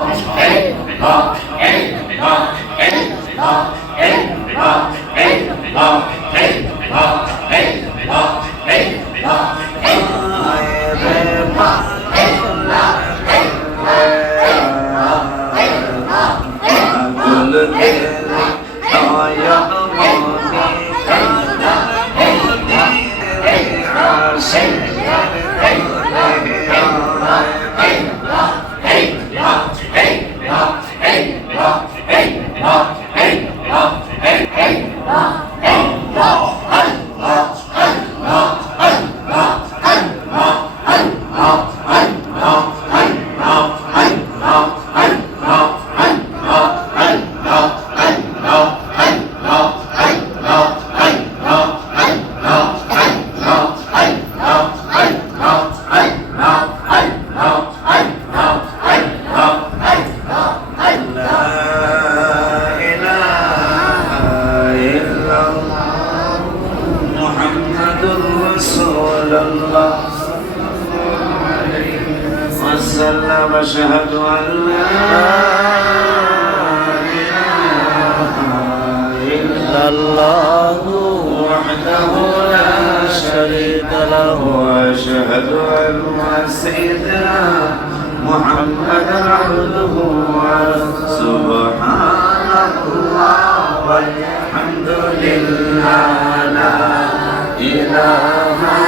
Amen. 아. 예. وسلم أشهد أن لا إله إلا الله وحده لا شريك له وأشهد أن سيدنا محمدا عبده سبحان الله والحمد لله لا إله إلا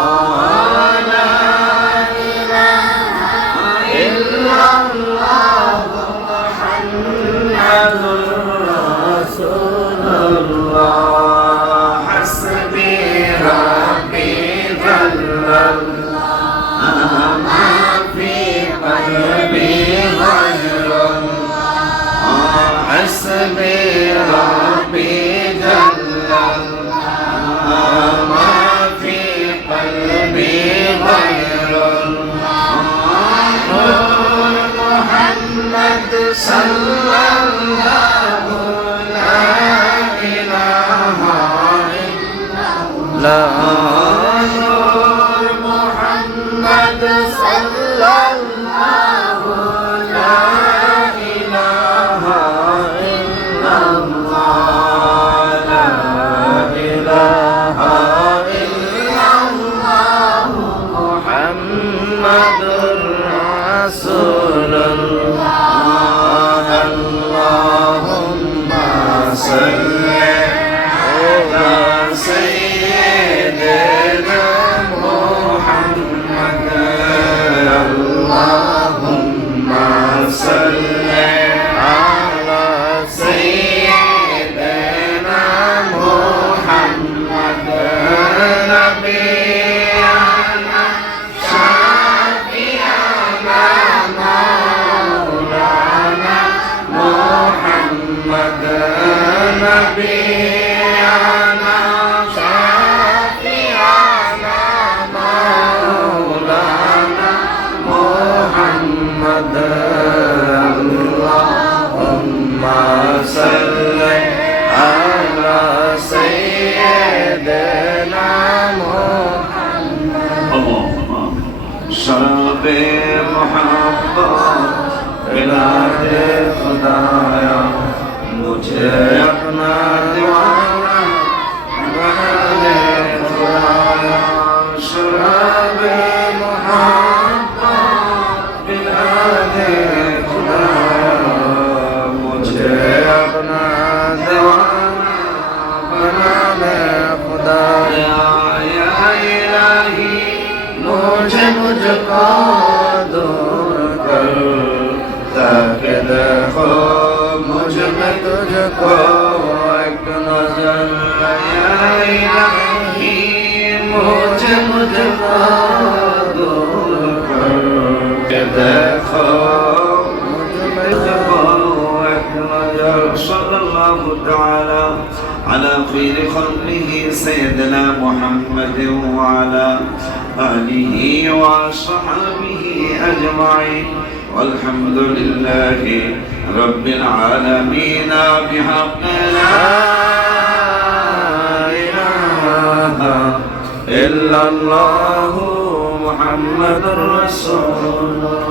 حسبي ربي جل الله ما في قلبي غير الله نور محمد صلى الله محبت بلاد خدایا مجھے मुझे मुझको दूर कर ताकि देखो मुझ में तुझको एक नजर मुझे मुझको दूर कर देखो मुझ में तुझको एक नजर सल्लल्लाहु तआला على خير خلقه سيدنا محمد وعلى آله وصحبه أجمعين. والحمد لله رب العالمين. بحق لا إله إلا الله محمد رسول الله